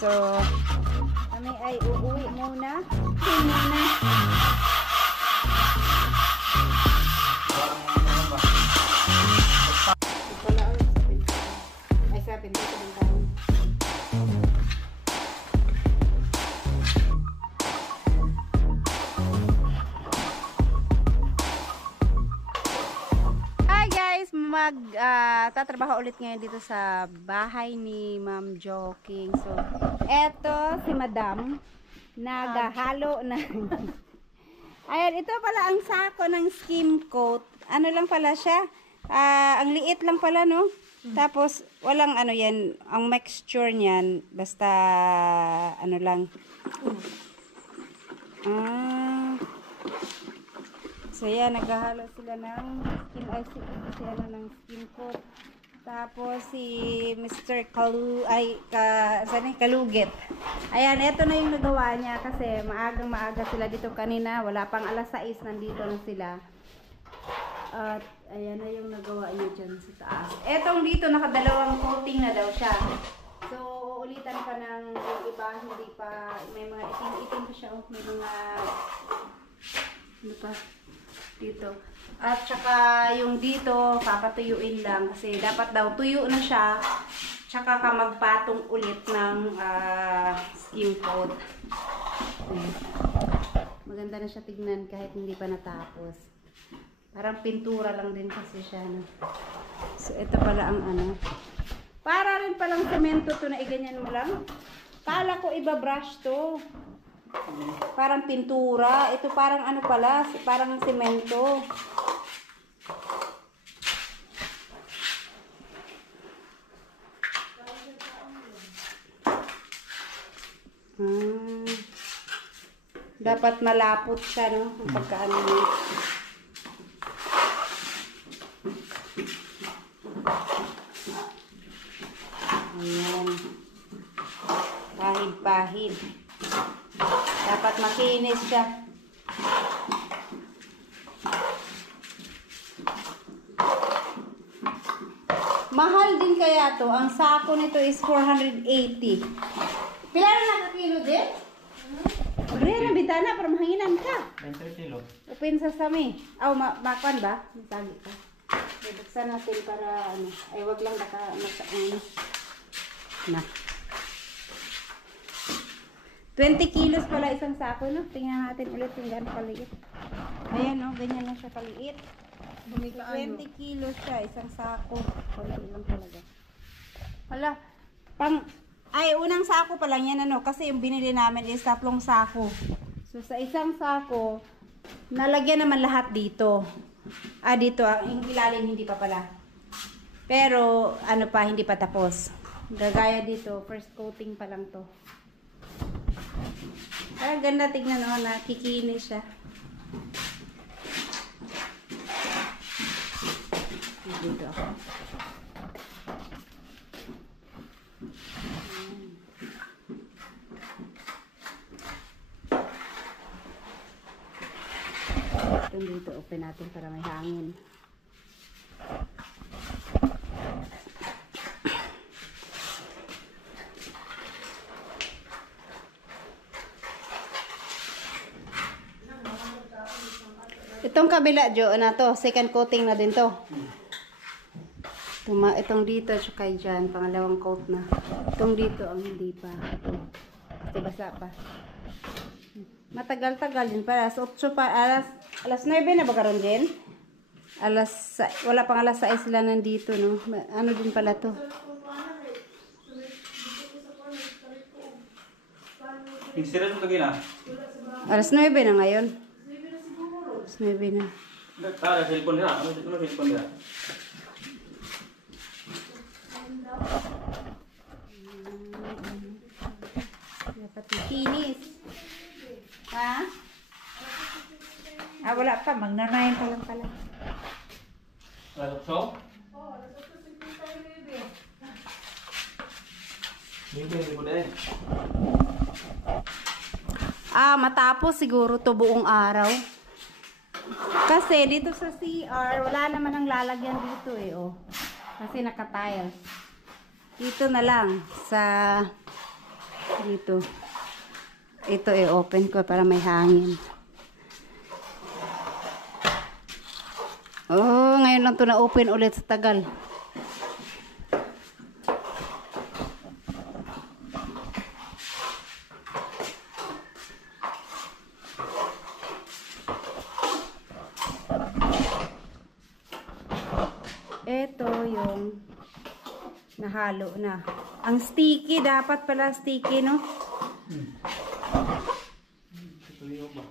So, kami ay uuwi muna. Uuwi muna. Ay, sa pinto ko ng taon. Tatrabaho ulit ngayon dito sa bahay ni Ma'am Joking. So, eto si Madam naghahalo na. Ayan, ito pala ang sako ng skim coat. Ano lang pala siya? Ang liit lang pala, no? Tapos, walang ano yan. Ang mixture niyan, basta ano lang. So, yan, naghahalo sila ng skin ice, si ano ng skin coat. Tapos, si Mr. Kalugit. Ayan, eto na yung nagawa niya kasi maagang-maaga sila dito kanina. Wala pang alas 6, nandito na sila. At, ayan na yung nagawa niya dyan sa taas. Etong dito, nakadalawang coating na daw siya. So, uulitan pa ng yung iba, hindi pa, may mga itim-itim pa siya. May mga, ano pa? Dito. At saka yung dito, papatuyuin lang kasi dapat daw tuyo na siya. Tsaka ka magpatong ulit ng skim coat. Maganda na siya tignan kahit hindi pa natapos. Parang pintura lang din kasi siya. No? So, ito pala ang ano. Para rin palang semento to na iganyan mo lang. Kala ko iba brush to. Parang pintura. Ito parang ano pala, parang semento. Dapat malapot siya, no? Ang pagkaano niya. Ayan. Pahid-pahid. Dapat makinis siya. Mahal din kaya to. Ang sako nito is 480. Pila na kilo din? Bre na bitana para mahanginan ka. 20 kilo. Upin sa sami. Aw, makwan ba? Tagi ka. Buksan natin para ano. Ay, wag lang baka na. 20 kilos pala isang sako, no? Tingnan natin ulit kung gaano kaliit. Ayan, no? Ganyan lang siya kaliit. 20 kilos siya, isang sako. Kunti lang talaga. Wala. Unang sako pa lang yan, ano? Kasi yung binili namin is 3 sako. So, sa isang sako, nalagyan naman lahat dito. Dito. Yung ilalim, hindi pa pala. Pero, ano pa, hindi pa tapos. Gagaya dito, first coating pa lang to. Ay, ganda tignan o, nakikinis siya. Dito ako. Itong dito, open natin para may hangin. Itong kabila, Jo, na to. Second coating na din to. Itong dito, tsaka dyan. Pangalawang coat na. Itong dito, ang hindi pa. Ito. Kasi basa pa. Matagal-tagal din pa. Alas 8 pa. Alas 9 na ba karon din? Wala pang alas 6 sila nandito, no? Ano din pala to? Ingsira mo kagina? Alas 9 na ngayon. 9 na. Cellphone nila. Ano cellphone nila? Dapat makinis. Ha? Wala pa. Magnanayin pa lang pala. Lasok? Oo, lasok sa tayo, baby. Hindi ko na eh. Matapos siguro to buong araw. Kasi dito sa CR, wala naman ang lalagyan dito eh, oh. Kasi naka-tiles. Dito na lang sa Dito. Ito i-open ko para may hangin. Oh, ngayon lang to na-open ulit sa tagal. Ito yung nahalo na. Ang sticky, dapat pala sticky, no? Ito yung ba?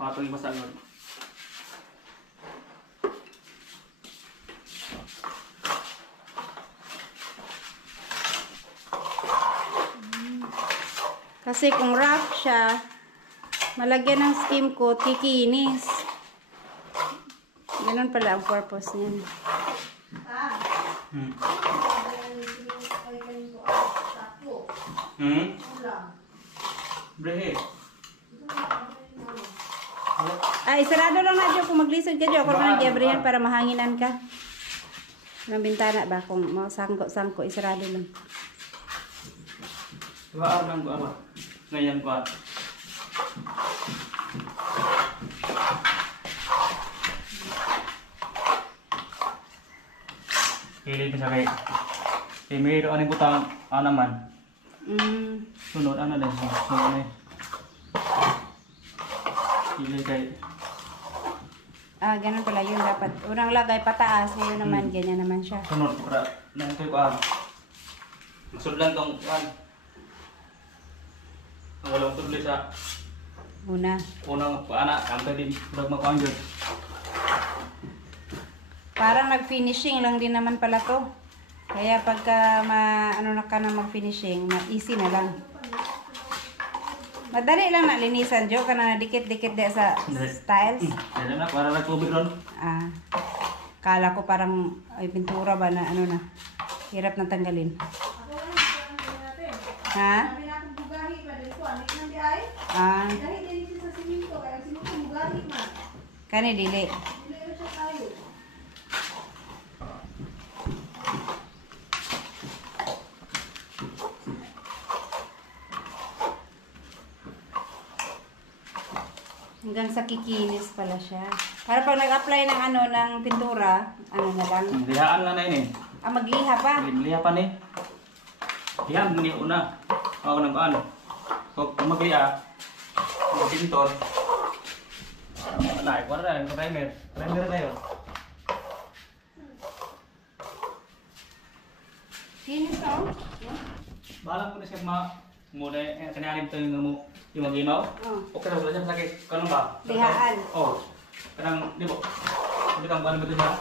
Patong yung masalod. Kasi kung wrap siya, malagyan ng steam coat, kikinis. Ganun pala ang purpose niyan. Brehe. Ay, sarado lang na dyan kung maglisod ka dyan. Ako na nag-abrihan para mahanginan ka. Ng bintana ba? Kung sangko, isarado lang. Diba lang ko apa? Ngayon ko. Pilih bisa kayak Timir ano yung butang naman. Sunod ano din. Sunod na Pilih kayak ganun pala yun dapat. Unang lagay pataas, ngayon naman, ganyan naman siya. sunod para nang ito ko Masud lang tong ang walang tuloy sa unang anak kanta din udah makuan jud. Parang nag-finishing lang din naman pala to. Kaya pagka ano na ka na mag-finishing, easy na lang. Madali lang na linisan, Jo. Kana na dikit-dikit de sa styles. Dala na para nagtubig ron. Kala ko parang ay pintura ba na ano na. Hirap na tanggalin. Ha? Kani dili. Hanggang sa kikinis pala siya. Para pag nag-apply ng ano ng pintura, ano na lang. Lihaan lang na yun Magliha pa. Liha pa ni. Lihaan mo ni una. Ako nang ano. So kung magliha, yung pintor. Wala, ikuha na yung primer. Primer na yun. Kinis ako? Bahala mo na siya muna kanalim ito yung mag-imaw. Okay na wala siya sakit. Kano ba? Lihaan. Kanang, di ba? Sabi kang paano ba ito siya?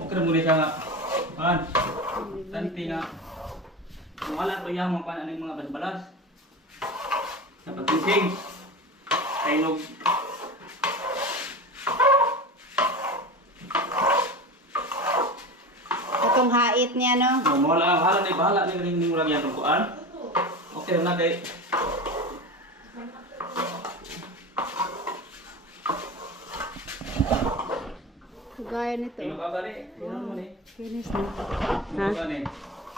Okay na muna siya nga. Tanti nga. Kung wala ito yung mga ano yung mga balas-balas. Sa pag-gising. Kainog. Itong hait niya, no? Bahala na yung ring lang yan tungkuan. Okay na kay. Gaya nito. Inog ka ba ni? Inom mo ni? Kinis na. Inog ka ni?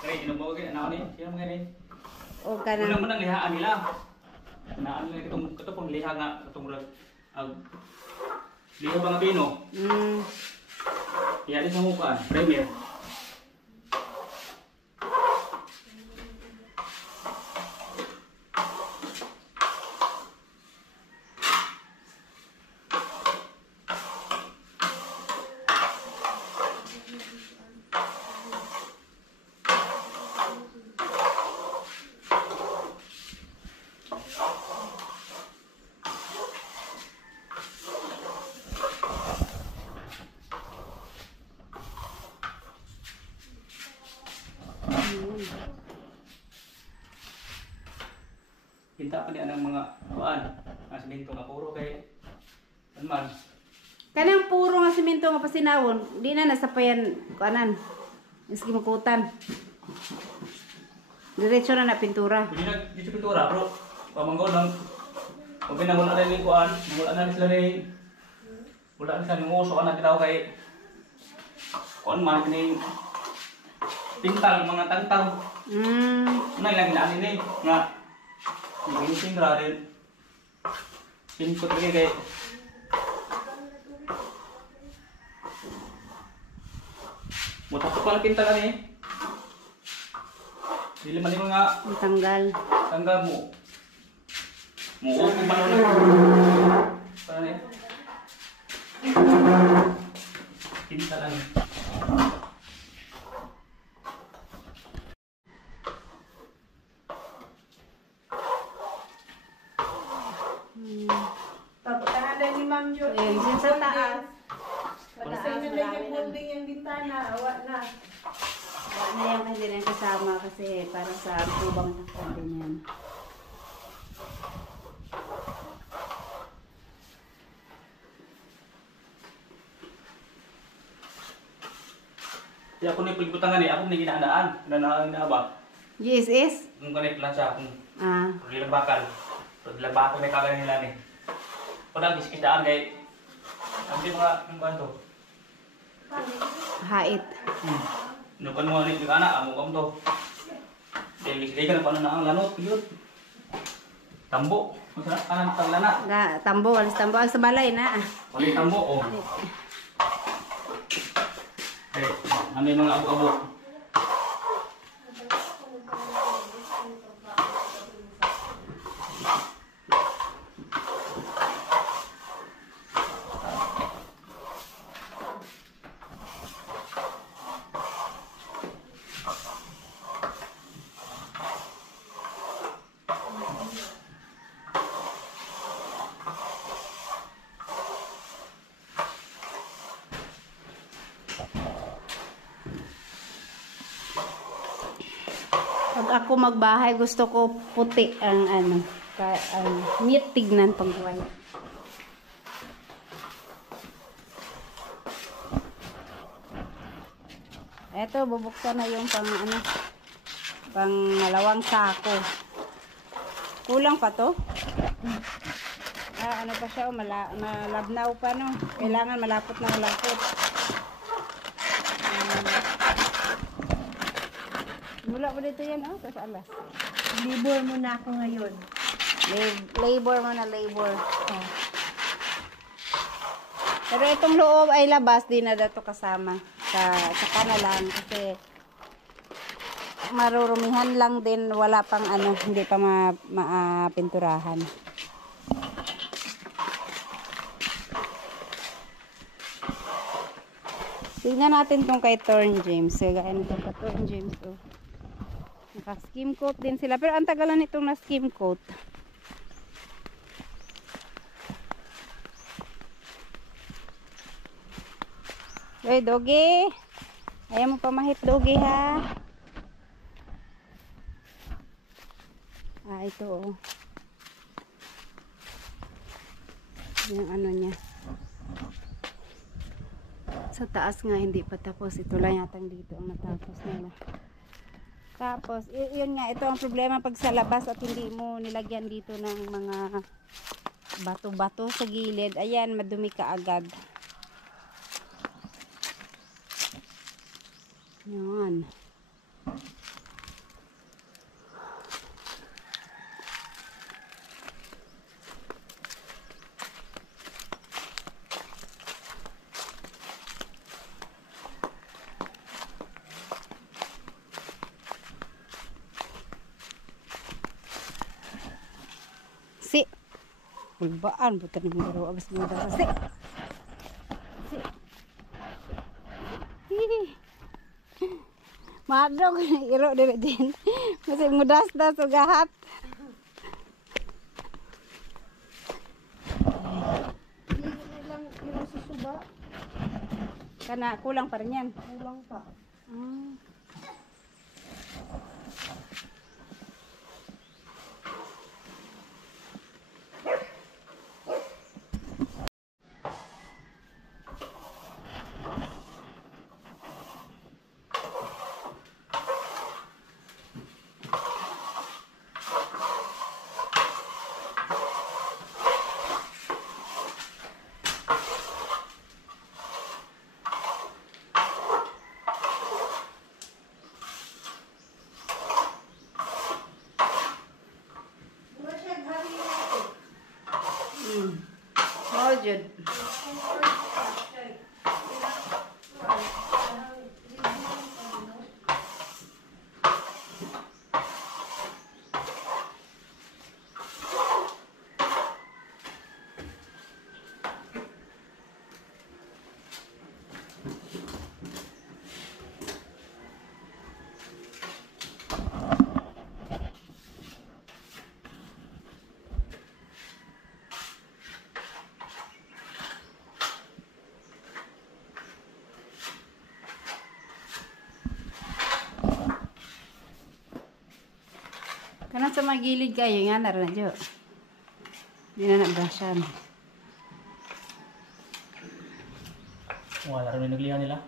Kaya inom mo ka ni? Inom ka ni? O ka na. Unang manang lihaan nila. Naan nila ito pong liha nga. Itong liha ba nga bino? Iyan sa mukhaan. Premier. Pinta pa niya ng mga kuan. Ang simento nga puro kay man. Kanang puro nga simento nga pasinawon, di na nasapayan kuanan. Iski makutan. Diretso na pintura. Hindi na dito pintura pero pamanggaw lang. Pag pinamula na yung kuan, wala na sila rin. Wala na sila yung uso na kita kay kuan man kini pintal, mga tantaw. Ano lang naanin eh, nga. Ginising rin. Pinkot lagi kay. Mutapos pa na pintal ani eh. Dili man yung mga Tanggal. tanggal mo. Muupo man na. Para ni. Pintal ani. Tapos tahanan ni Ma'am Jo. Ayan, dyan sa taas. Kasi na lang yung building yung bintana, awa na. Wala na yan kasi na kasama kasi para sa kubang takpan din yan. Di ako ni pagbutangan eh, ako ni ginaanaan. Nanaan na ba? GSS? Kung kanay plancha, kung Ah. paglabakan. Paglabakan may kagaya nila ni. Padang iskidaan kay ang di mga ang kanto. Hait. Nukan mo ni anak amo kam to. Dili ka na pa na ang lanot yun. Tambo. Masarap kanan taglana. Tambo, alis tambo. Ang sa balay na. Wali tambo oh. Eh, ano yung mga abo-abo? Pag ako magbahay, gusto ko puti ang ano, neat tignan pag white. Eto, bubuksan na yung pang ano, pang malawang sako. Kulang pa to? Ano pa siya, malabnaw pa no. Kailangan malapot na malapot. Mula pa dito yan, oh, tapos alas. Libor mo na ako ngayon. Labor mo na, labor. Oh. Pero itong loob ay labas, di na dato kasama. Saka na lang, kasi marurumihan lang din, wala pang ano, hindi pa mapinturahan. Tingnan natin tong kay Torn James. Gaya nito kay Torn James, oh. Naka-skim coat din sila. Pero ang tagalan itong na-skim coat. Uy, Dogi. Ayaw mo pamahit, Dogi, ha? Ito, oh. Yung ano niya. Sa taas nga, hindi pa tapos. Ito lang yatang dito ang natapos nila. Tapos, yun nga, ito ang problema pag sa labas at hindi mo nilagyan dito ng mga bato-bato sa gilid. Ayan, madumi ka agad. Yun. Si Bulbaan, buta ng garo abas mo dasa. Si Madong iro dire din. Kasi mudas-das o gahat. Ilang susuba? Kana kulang pa rin yan. Kulang pa. Jud. Kana sa magilid kayo nga na rin, Jo. Hindi na nabrasyan. Wala rin naglihan nila.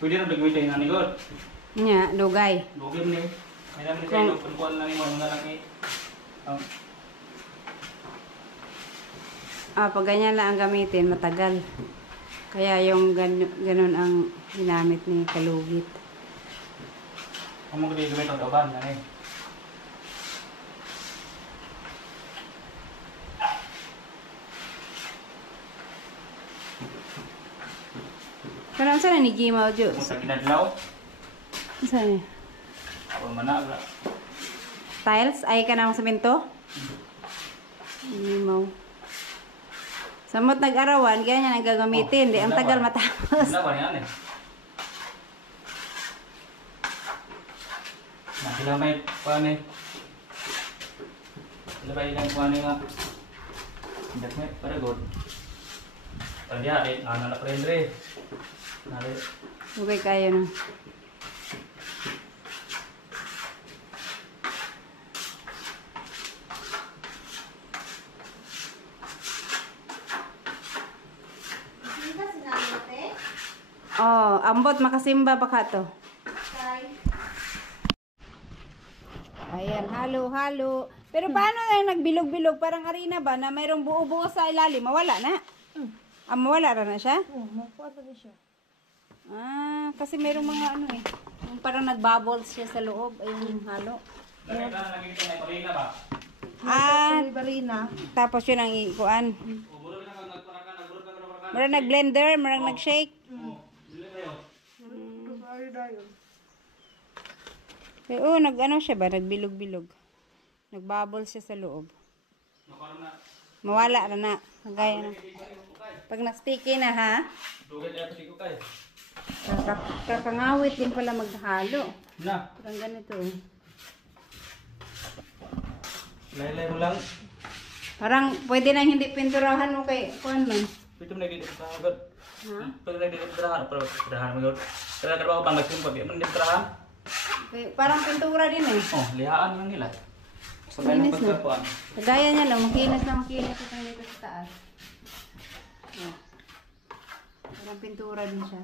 Pwede na nagwitay na ni God. Nya, dugay. Lugim ni. May namin sa ilo. Kunkuan na ni mo. Mga laki. Pag ganyan lang ang gamitin, matagal. Kaya yung ganun ang ginamit ni Kalugit. Ang mga gamit ang kauban. Ano eh. Kaya saan na ni Gimaw, Jo? Kung sa kinadlaw. Saan niya? Ako manabla. Tiles? Ay ka na ng semento? Gimaw. Samot nag-arawan, kaya niya nagagamitin. Di ang tagal matapos. Ano ba yan eh? Sila may kuhan eh. Sila ba ilang kuhan eh nga. Hindi ko eh, para good. Para diya eh, ano na prendre. Nari. Dugay kayo na. Oh, ambot makasimba pa ka to. Ayan, halo-halo. Pero paano na nagbilog-bilog? Parang arena ba na mayroong buo-buo sa ilalim? Mawala na? Mawala na siya? Oo, makuha pa siya. Kasi mayroong mga ano eh. Yung parang nag-bubbles siya sa loob. Ayun yung halo. Nakita na nakikita na parina ba? Barina. Tapos yun ang ikuan. Marang nag-blender, marang nag-shake. Pero nag-ano siya ba? Nagbilog-bilog. Nag-bubbles siya sa loob. Mawala na. Gaya na. Pag na-sticky na ha. Kakangawit din pala maghalo. Na. Parang ganito eh. Laylay mo lang. Parang pwede na hindi pinturahan mo kay kuan man. Pwede mo na dito sa agad. Ha? Pwede na dito sa pero pinturahan mo yun. Kaya trabaho pang magsimpa. Di mo na pinturahan. Parang pintura din eh. Oh, lihaan lang nila. So, Makinis ganun na. pagkakuan. Kagaya niya lang, makinis na makinis itong dito sa taas. Oh. Parang pintura din siya.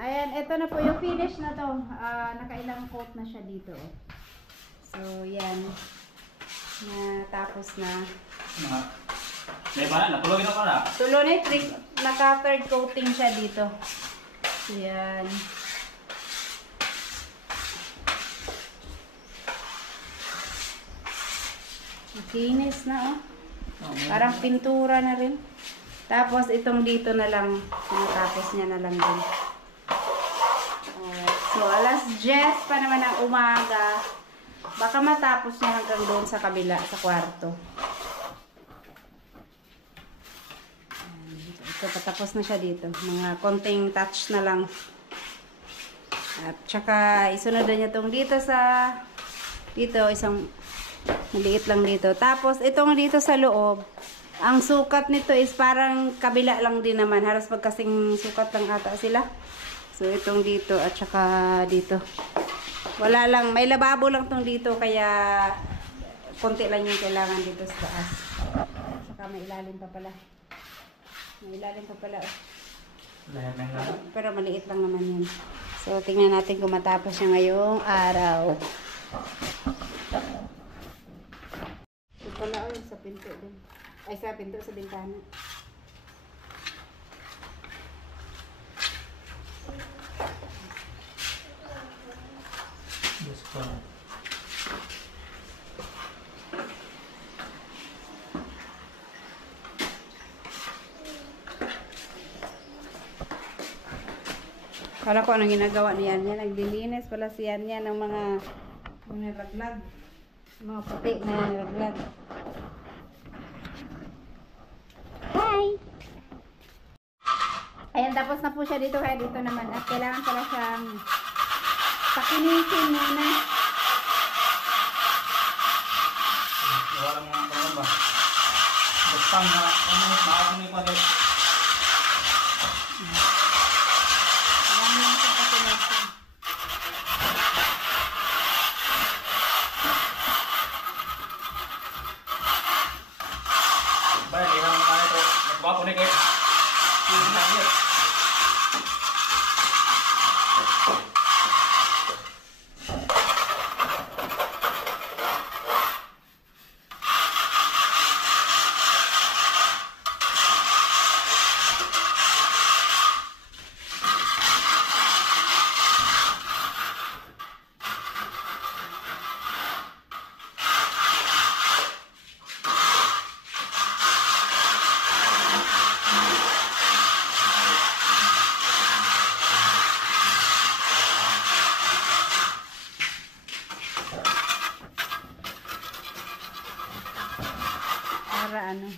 Ayan, ito na po yung finish na to. Nakailang coat na siya dito. So, yan. Tapos na. May ba na? Napulogin ako na. Tulo na naka-third coating siya dito. So, yan. Makinis na, oh. Parang pintura na rin. Tapos, itong dito na lang. Tapos niya na lang din. So, alas 10 pa naman ang umaga. Baka matapos niya hanggang doon sa kabila, sa kwarto. Ito, patapos na siya dito. Mga konting touch na lang. At saka, isunod na niya itong dito sa... Dito, isang maliit lang dito. Tapos, itong dito sa loob, ang sukat nito is parang kabila lang din naman. Halos magkasing sukat lang ata sila. So, itong dito at saka dito. Wala lang. May lababo lang itong dito. Kaya, konti lang yung kailangan dito sa taas. Saka may ilalim pa pala. May ilalim pa pala. Lahat ng lahat. Pero maliit lang naman yan. So, tingnan natin kung matapos siya ngayong araw. Ito pala, sa pinto din. Ay, sa pinto, sa bintana. Yes, pa. Kala ko anong ginagawa ni Yan. Naglilinis pala si Yan ng mga raglag. Mga puti na raglag. Hi! Ayan, tapos na po siya dito. Kaya dito naman. At kailangan pala siyang pakinisin muna. Wala mga ano ba? Basta na, maaari mo yung palit. Kailangan lang siya pakinisin. Bayan, lihan mo tayo ito. Nagbapo na kayo. Hindi na yun. Para ano.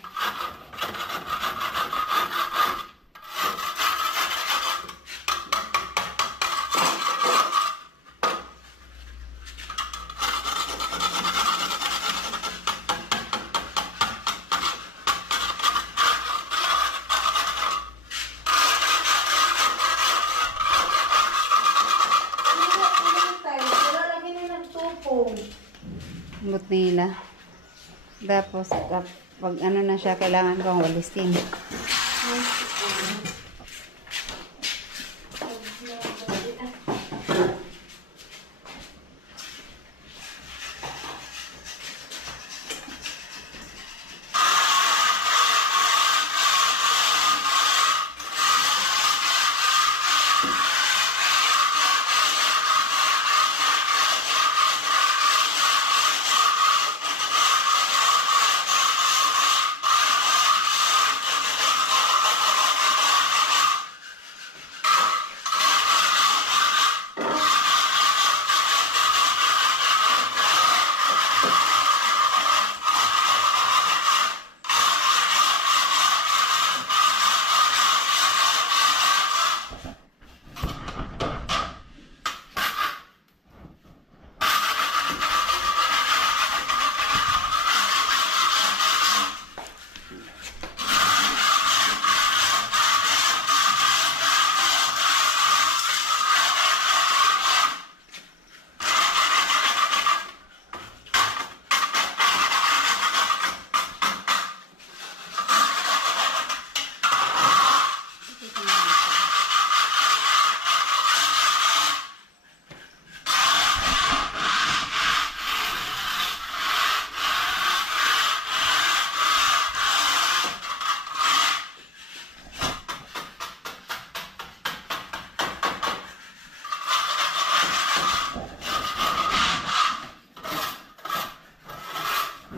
Wala lagi na nagtupong. But nila. Tapos, pag ano na siya, kailangan kong walisin.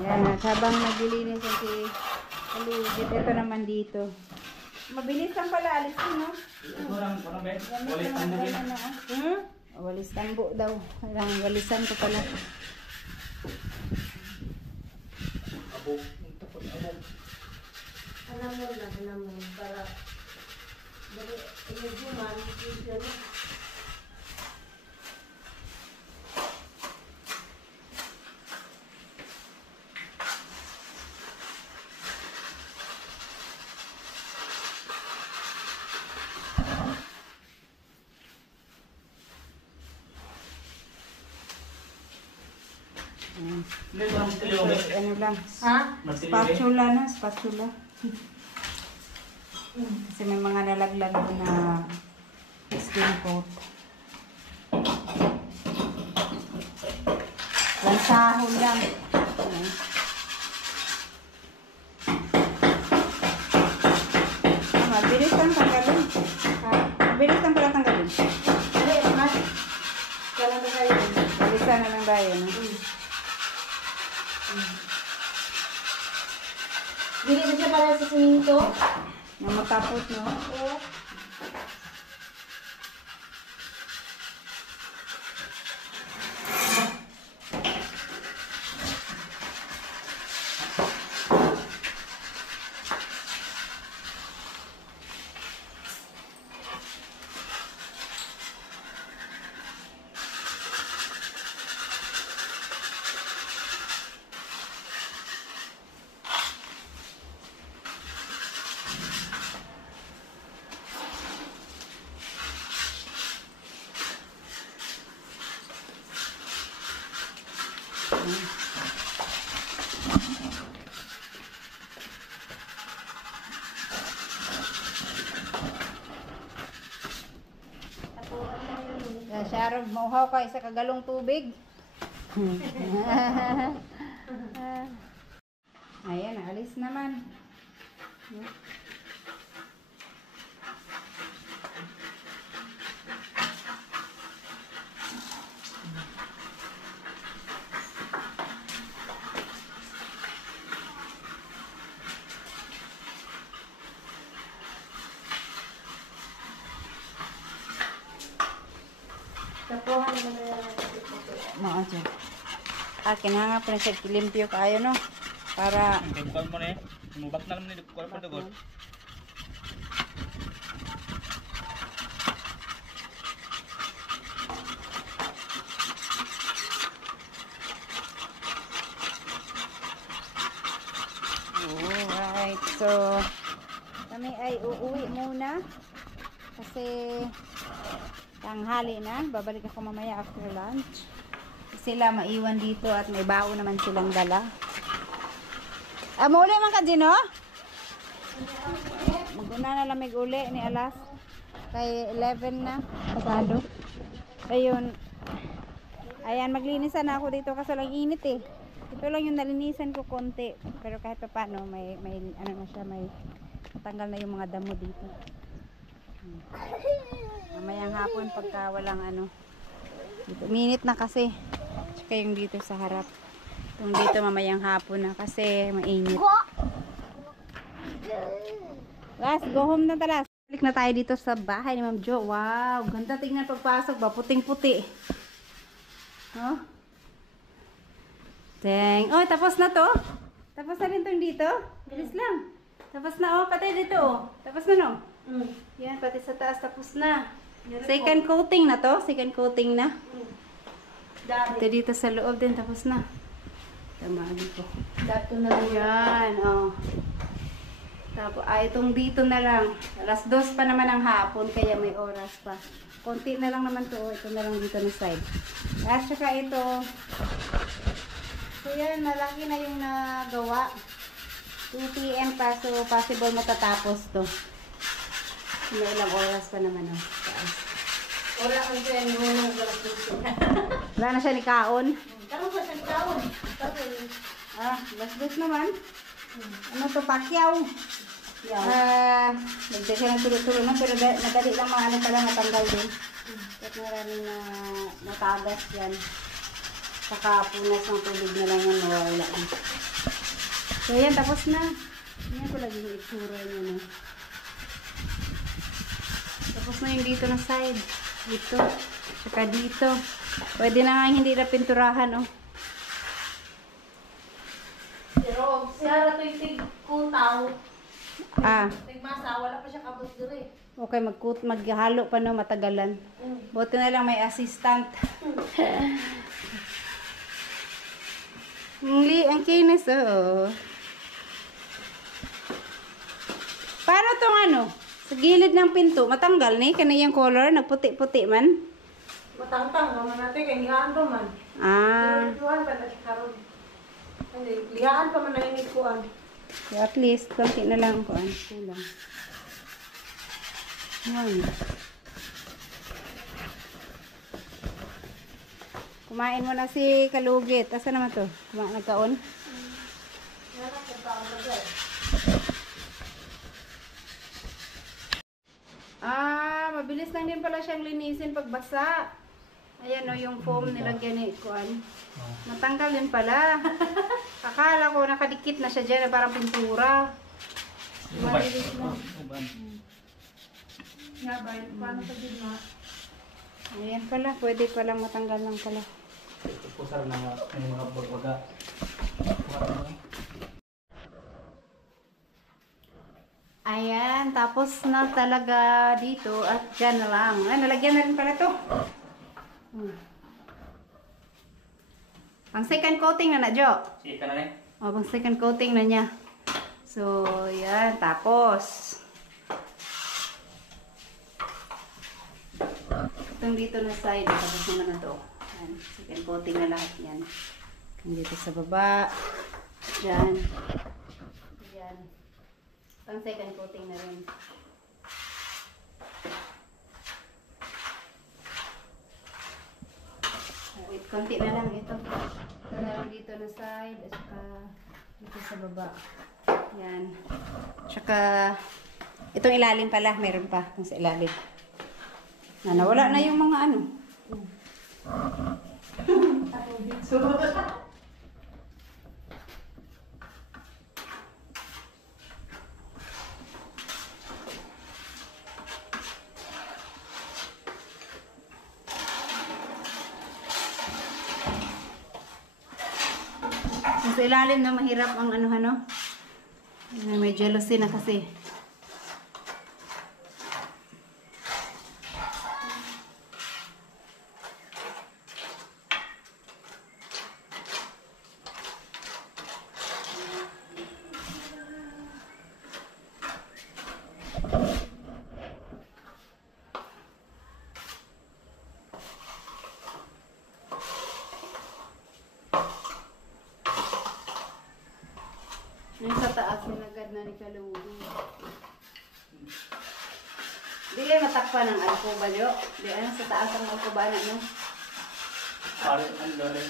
Yan, at habang naglilinis yung si Aligid, ito naman dito. Mabilis lang pala alisin, no? Kurang, Ben. Walis ang bugin. Walis tambo daw. Kailangan walisan ko pala. Abog. Tapos abog. Alam mo, para dali, inujuman, yun. Hindi ko lang stilyo mo. Ano lang. Ha? Spatula na, spatula. Kasi may mga nalaglag doon na skin coat. Lansahon lang. Ayan. Mabilis lang tanggalin. Mabilis lang pala tanggalin. Hindi, mas. Kailan na kayo? Balisan na lang tayo. No? Dili na siya para sa siminto. Yung matapot, no? Oo. Sharon, mauhaw ka isa kagalong tubig. Ayan, alis naman. Tapuhan naman na yan. Mao dyan. Kinahanga po na siya kilimpyo kaayo, no? Para Bukan mo na eh. Mubak na naman nito. Kuha pa dagod. alright. So, kami ay uuwi muna. Kasi tanghali na. Babalik ako mamaya after lunch. Sila maiwan dito at may baon naman silang dala. Mauli man ka, Gino? Maguna na lamig uli ni alas. Kay 11 na. Pasado. Ayun. Ayan, maglinisan na ako dito kasi lang init eh. Ito lang yung nalinisan ko konti. Pero kahit pa paano, may ano na siya, may matanggal na yung mga damo dito. Mamayang hapon pagka walang ano. Dito. Minit na kasi. Tsaka yung dito sa harap. Itong dito mamayang hapon na kasi mainit. Guys, go home na tala. Balik na tayo dito sa bahay ni Ma'am Jo. Wow, ganda tingnan pagpasok ba. Puting-puti. Oh. Dang. Oh, tapos na to. Tapos na rin itong dito. Bilis lang. Tapos na oh, pati dito oh. Tapos na no. Yan, pati sa taas tapos na. Second coating na to. Second coating na. Ito dito sa loob din tapos na. Tamagi ko. Dato na lang. Yan, oh. Tapos, itong dito na lang. Alas 2 pa naman ang hapon, kaya may oras pa. Konti na lang naman to. Ito na lang dito na side. At saka ito. So yan, malaki na yung nagawa. 2 PM pa, so possible matatapos to. May ilang oras pa naman, oh. Taas. Wala kang dyan. Hunong galas dito. Wala na siya ni Kaon. Karoon ba siyang taon? Alas 2 naman. Ano to, Pacquiao? Nagdala siya ng tulo-tulo na, pero madali lang mga ano pala matanggal din. At maraming na natagas yan. Saka punas ng tubig na lang yan, nawawala. So yan, tapos na. Yan ko lagi yung itsura niya. No? Tapos na yung dito na side. Dito. Saka dito. Pwede na nga hindi na pinturahan, oh. Pero si Hara to yung tig-kutaw. Tigmasa, wala pa siya kabot dito eh. Okay, maghalo pa no, matagalan. Buti na lang may assistant. Ang kinis, oh. Paano tong ano? Sa gilid ng pinto, matanggal ni? Kaniyang color, nagputi-puti man? Matangtang naman natin, kaya hihaan pa man. Ah. Pero hihaan pa na siya karoon. Lihaan pa man na init ko an. So, at least, konti na lang kuan. Kulang. Yan. Kumain mo na si Kalugit. Asa naman to? Nagkaon? Mabilis lang din pala siyang linisin pag basa. Ayan o, yung foam nilagyan ni kuan. Matanggal din pala. Akala ko nakadikit na siya dyan, parang pintura. Mabilis na. Nga ba, paano sa gina? Ayan pala, pwede palang matanggal lang pala. Pusar na may mga bagwaga. Ayan, tapos na talaga dito at dyan na lang. Ay, nalagyan na rin pala to. Pang second coating na na, Jo. Sige ka na rin. O, pang second coating na niya. So, yan. Tapos, itong dito na side, tapos naman na to. Yan. Second coating na lahat yan. Dito sa baba. Yan. Yan. Pang second coating na rin. Wait, konti na lang ito. Ito na lang dito na side, at saka dito sa baba. Yan. Tsaka, itong ilalim pala, meron pa. Itong sa ilalim. Nawala na yung mga ano. Sa ilalim na mahirap ang ano. May jealousy na kasi. Yung sa taas, nilagad na ni Kalugi. Dili matakpan ng alcoba, Jo. Di ano sa taas ang alcoba na, no? Pare, ano dole?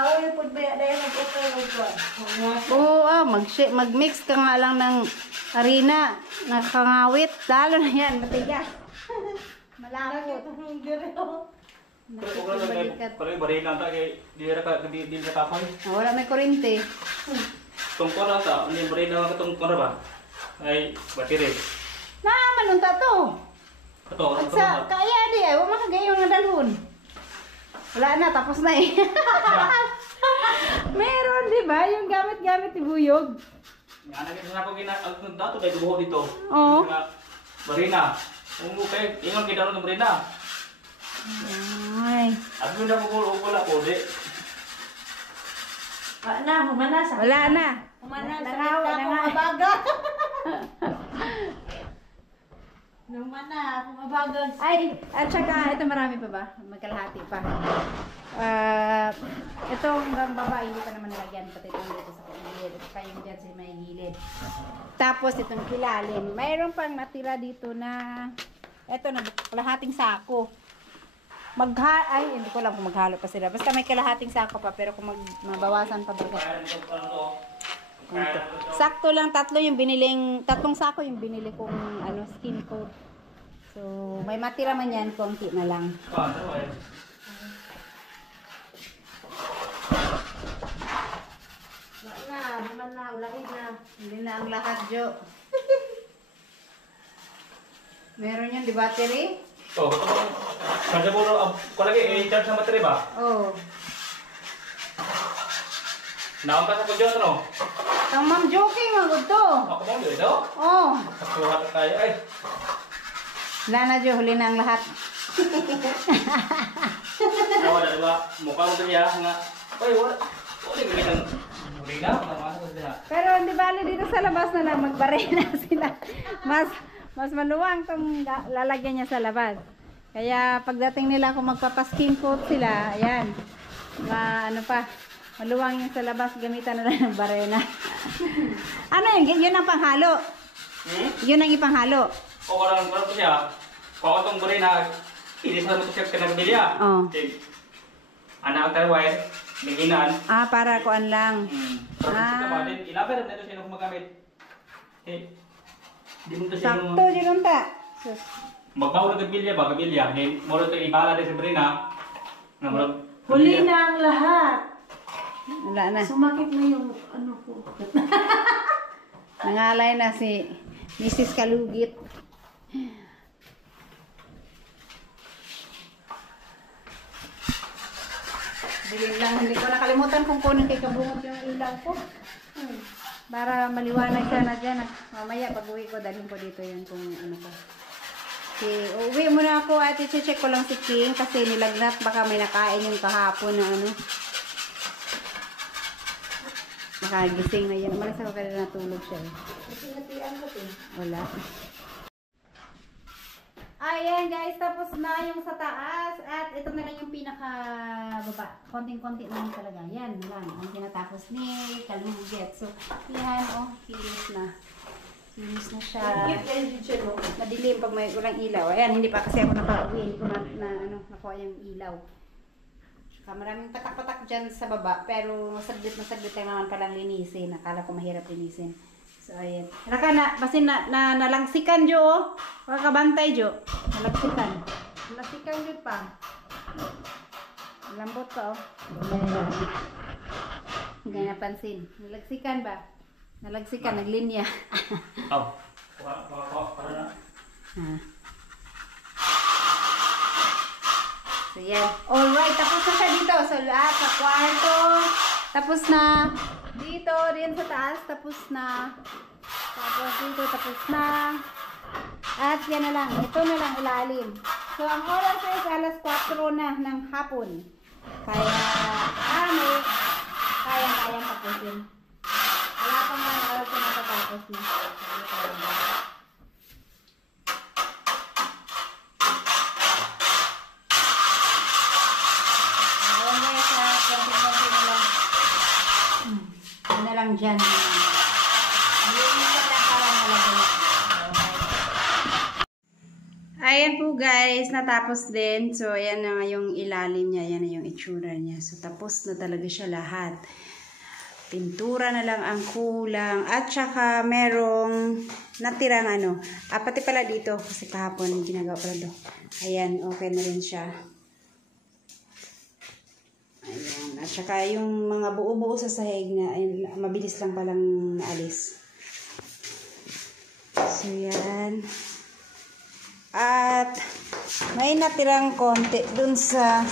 How you put ba dahil mag-okay ko? Oo, mag-mix ka nga lang ng harina. Nakangawit. Lalo na yan, matigas. Malapot. Pero kung ano kayo, parang bari lang tayo, di ka tapoy. Wala may kurente. Tungkol lang ta, ano yung bari lang itong kora ba? Ay, batiri. Naman unta to. Ito, At ito sa kaya di ay, wala makagayon nga dalhon. Wala na, tapos na eh. Meron, di ba? Yung gamit-gamit ni Buyog. Yan, nagkita na ako ang dato dahil gubuho dito. Oo. Barina. Okay, ingon kita rin ng barina. Ay. At yun na wala po, di. Humana sa. Wala na. Humana sa Nangaw, kita akong nangaw. mabaga. Humana, akong mabaga. Ay, at saka, ito marami pa ba? Magkalahati pa. Ito hanggang baba, hindi pa naman nalagyan. Pati itong dito sa gilid. At saka yung dyan sa may gilid. Tapos itong kilalim. Mayroon pang natira dito na, ito na, kalahating sako. Ay, hindi ko lang kung maghalo pa sila. Basta may kalahating sako pa, pero kung mabawasan pa ba. Kaya ito, ano to? Sakto lang, tatlong sako yung binili kong skin coat. So, may matira man yan, konti na lang. Ano eh? Humana, ulahid na. Hindi na ang lahat, Jo. Meron yun, di battery? Oh, kasi puro ko lagi i-charge sa battery ba? Oh. Naon ka sa kudyon no? Ang ma'am joking magud to. Ako mo dito? Oh. Kuha tayo ay. Wala na Jo, huli na ang lahat. Wala diba? Mukha mo niya nga. Oy, wala. Wala gamitan. Huli na, namasok sa diha. Pero hindi bali dito sa labas na lang magbarena sila. Mas maluwang tong lalagyan niya sa labas. Kaya pagdating nila kung magpapaskin coat sila, ayan. Ano pa, maluwang yung sa labas, gamitan na lang ng barena. Ano yun ang panghalo? Yun ang ipanghalo. O karang ko siya. Kung itong buri na inis na ito siya kanagbilya. Oh. Anak tayo wire, biginan. Para kuan lang. Pero din ilaber na ito siya kung magamit. Di mo to siya Sakto, yun ta. magbago na gabilya ba? Gabilya. Moro ito ibala din sa buri na. Huli na ang lahat. Wala na. Sumakit na yung ano ko. Nangalay na si Mrs. Kalugit. Bilhin lang, hindi ko nakalimutan kung kunin kay Kabungot yung ilaw ko. Para maliwanag siya na dyan. Mamaya pag uwi ko, dalhin ko dito yun kung ano ko. Uwi muna ako at i-check ko lang si King kasi nilagnat. Baka may nakain yung kahapon na ano. Baka gising na yan. Malas ako kaya natulog siya. Sinatian ko to. Wala. Ayan guys, tapos na yung sa taas. At ito na lang yung pinaka baba. Konting-konti na lang talaga. Yan lang. Ang tinatapos ni Kalugit. So, yan oh, kilis na. Kilis na siya. Madilim pag may walang ilaw. Ayan, hindi pa kasi ako nakauwi. Hindi ko nakuha yung ilaw. Saka maraming patak-patak dyan sa baba. Pero masaglit lang naman palang linisin. Akala ko mahirap linisin. So, ayan. Naka na, basin nalagsikan, Jo, oh. Makakabantay, Jo. Nalagsikan. Nalagsikan, Jo, pa. Lambot pa, oh. Hindi napansin. Nalagsikan ba? Nalagsikan, naglinya. Oh. Para na. So, yan. Alright, tapos na siya dito. So, lahat sa kwarto. Tapos na. Dito, rin sa taas. Tapos na. Tapos dito, tapos na. At yan na lang. Ito na lang ilalim. So, ang oras is alas 4 na ng hapon. Kaya, kayang tapusin. Wala pa nga ang oras na natatapos na. Lang dyan. Ayan po guys, natapos din. So, ayan na yung ilalim niya. Ayan na yung itsura niya. So, tapos na talaga siya lahat. Pintura na lang ang kulang. At saka merong natirang ano. Pati pala dito. Kasi kahapon ginagawa pala do. Ayan, okay na rin siya. Ayan. At saka yung mga buo-buo sa sahig na mabilis lang palang naalis. So, yan. At may natirang konti dun sa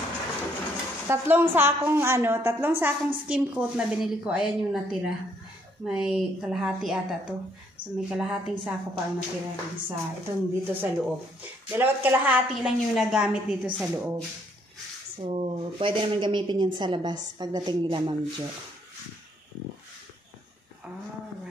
tatlong sakong skim coat na binili ko. Ayan yung natira. May kalahati ata to. So, may kalahating sako pa ang natira dun sa, dito sa loob. 2 kalahati lang yung nagamit dito sa loob. So, pwede naman gamitin yan sa labas pagdating nila Ma'am Jo. Alright.